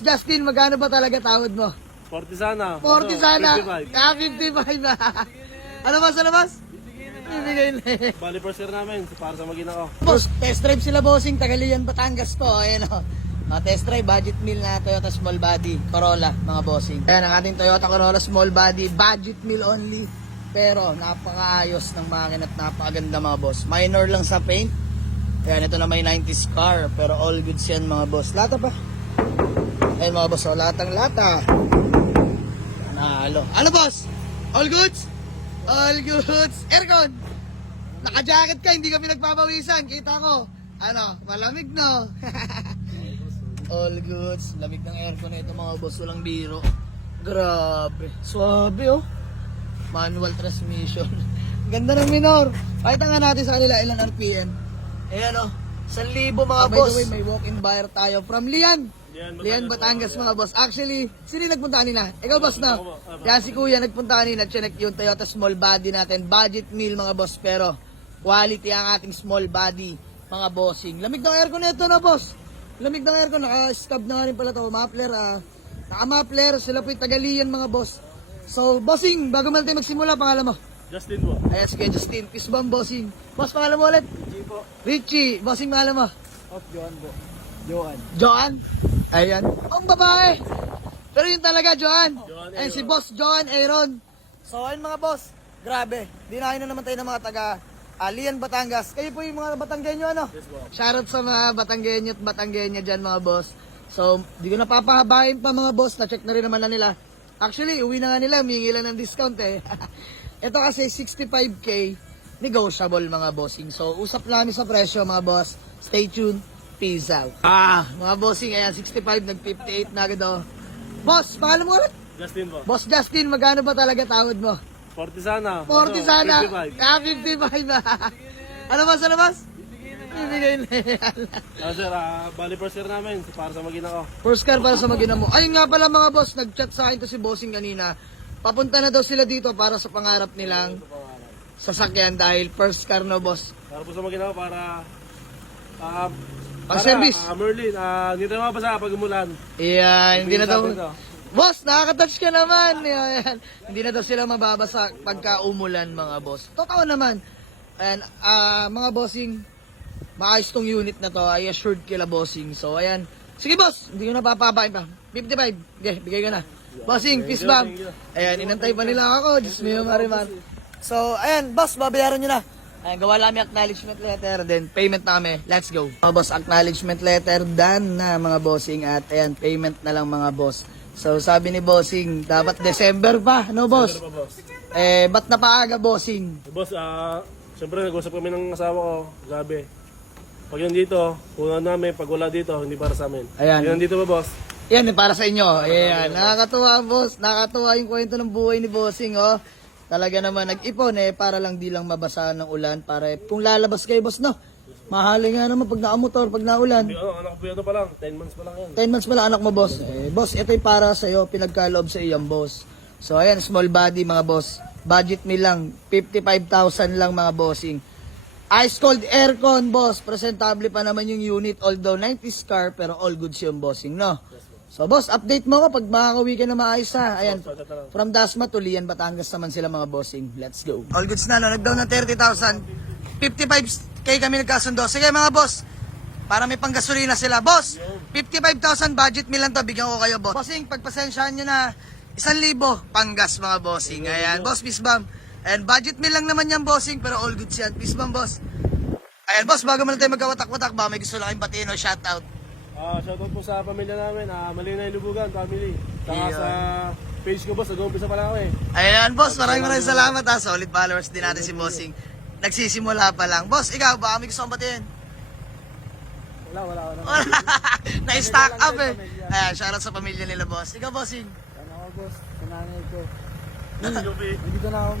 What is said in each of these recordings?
Boss Justin, magkano ba talaga tawad mo? 40 sana. 40 sana. 55. 55 na. Ano ba sa labas? Bibigay na. Bali first year namin para sa magina ko. Boss, test drive sila bossing, Tagalian, Batangas to. Ayan o. Test drive, budget meal na Toyota Small Body, Corolla, mga bossing. Ayan ang ating Toyota Corolla Small Body, budget meal only. Pero napakaayos ng makina at napakaganda mga boss. Minor lang sa paint. Ayan, ito na may 90s car. Pero all goods yan mga boss. Lata pa. Ayan mga boss, latang lata. Nalo. Ano boss? All goods? All goods. Aircon. Naka-jacket ka, hindi kami nagpapawisan. Kita ko. Ano, malamig no? All goods. Lamig ng aircon na ito mga boss. Walang biro. Grabe. Suabe oh. Manual transmission. Ganda ng minor. Pakita nga natin sa kanila ilang RPM. Ayan o. 1,000 mga boss. By the way, may walk-in buyer tayo from Lian. Lian, Batangas mga boss. Actually, sino nagpunta kanina? Ikaw boss na. Kaya si kuya nagpunta kanina. Chinek yung Toyota small body natin. Budget meal mga boss. Pero quality ang ating small body mga bossing. Lamig ng aircon na ito na boss. Lamig ng aircon. Naka-scab na nga rin pala ito. Muffler. Naka-muffler. Sila po yung Tagalian mga boss. So bossing, bago man tayo magsimula, pangalan mo? Justin po. Ayan, sige Justin. Peace bomb bossing. Boss, pangalan mo ulit? Richie po. Richie. Bossing, pangalan mo? Johan po. Johan. Joan? Ayan. Ang babae. Pero yun talaga, Joan. Joan Ayan, si Boss Joan Aaron. So, ayun mga boss. Grabe. Dinahin na naman tayo ng mga taga Lian, Batangas. Kayo po yung mga Batanggenyo, ano? Yes po. Shoutout sa mga Batanggenyo at Batanggenya dyan, mga boss. So, di ko napapahabain pa mga boss. Na-check na rin naman na nila. Actually, uwi na nga nila. Humingi lang ng discount eh. Ito kasi 65K. Negotiable mga bossing. So, usap namin sa presyo mga boss. Stay tuned. Peace out. Mga bossing, ayan, 65, nag-58 na agad oh. Boss, pangalan mo ulit? Justin po. Boss Justin, magkano ba talaga tawad mo? 40 sana. 40 sana. 55. 55 na. Ano ba sa labas? Bibigay na yan. Sir, bali first year namin para sa magina ko. First car para sa magina mo. Ayun nga pala mga boss, nag-chat sa akin to si bossing kanina. Papunta na daw sila dito para sa pangarap nilang sasakyan dahil first car no boss. Para po sa magina ko para Pang-service. Merlin, hindi tayo mabasa pag umulan. Iya, hindi na daw. Sabi ko. Boss, nakaka-touch ka naman. Ayan. Hindi na daw sila mababasa pagka umulan mga boss. Totoo naman. Ayan, mga bossing, maayos tong unit na to. I assured kila bossing. So, ayan. Sige boss, hindi ko na papabain pa. 55. Okay, bigay ka na. Bossing, peace bomb. Ayan, inantay pa nila ako. Diyos mo yung marimar. So, ayan, boss, babayaran nyo na. Ayan, gawa lang acknowledgement letter, then payment na kami. Let's go. Mga boss, acknowledgement letter, done na mga bossing. At ayan, payment na lang mga boss. So, sabi ni bossing, dapat December pa, no boss? Pero pa, boss. Ba't napaaga bossing? Boss, siyempre nag-usap kami ng asawa ko. Gabi. Pag yun dito, punan namin. Pag wala dito, hindi para sa amin. Ayan. Yun dito ba, boss? Yan, para sa inyo. Ayan, nakakatuwa boss. Nakakatuwa yung kwento ng buhay ni bossing, oh. Talaga naman nag-ipon para lang di lang mabasa ng ulan para kung lalabas kayo boss no. Mahali nga naman pag nakamotor, pag naulan. Anak ko yun pa lang, 10 months pa lang yan. 10 months pala anak mo boss. Boss, ito yung para sa iyo, pinagkaloob sa iyo boss. So ayan, small body mga boss. Budget meal lang, 55,000 lang mga bossing. Ice cold aircon boss, presentable pa naman yung unit although 90s car pero all goods yung bossing no. So boss, update mo ko pag makakauwi ka na maayos ha. Ayan, from Dasma to Lian, Batangas naman sila mga bossing. Let's go. All goods na, no? Nag-down ng 30,000. 55k kami nagkasundo. Sige mga boss, para may panggasolina sila. Boss, 55,000 budget meal lang to. Bigyan ko kayo boss. Bossing, pagpasensyahan nyo na 1,000 panggas mga bossing. Ayan, boss, peace bomb. And budget meal lang naman yan bossing, pero all goods yan. Peace bomb boss. Ayan boss, bago mo na tayo magkawatak-watak ba, may gusto lang kayong batiin o shoutout. Shoutout po sa pamilya namin, Malina Ilubugan, family. Saka Iyon. sa page ko boss, nag-uumpisa pa lang kami. Ayan, boss, maraming salamat ha. Solid followers din natin si Bossing. Nagsisimula pa lang. Boss, ikaw, baka may gusto kong batiin? Wala. Na-stack up eh. Ayan, shoutout sa pamilya nila, boss. Ikaw, Bossing. Ano ako boss, kanangay ko. Hindi ko na ako,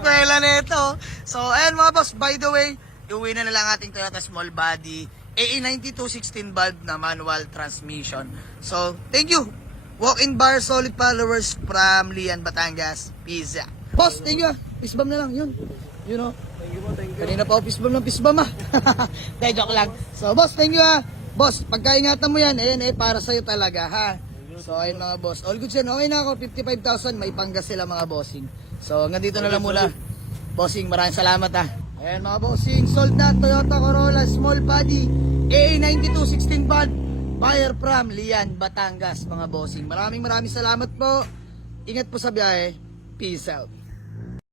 Kwela nito. So, ayan mga boss, by the way, iuwi na lang ating Toyota small body. AE9216 valve na manual transmission. So, thank you. Walk-in bar, solid followers from Lian, Batangas. Peace out. Boss, thank you. Peace bomb na lang, yun. You know. Thank you po, thank you. Kanina pa ako peace bomb ng peace bomb ah. Dahil joke lang. So, boss, thank you ah. Boss, pagkaingatan mo yan, ayan para sa'yo talaga, ha? So, ayun mga boss. All good yan. Okay na ako, 55,000. May panggas sila mga bossing. So, hanggang dito na lang muna. Bossing, maraming salamat, ha? Ayan mga bossing, sold na Toyota Corolla Small Body AA92 16 valve. Buyer from Lian, Batangas, mga bossing. Maraming salamat po. Ingat po sa biyahe. Peace out.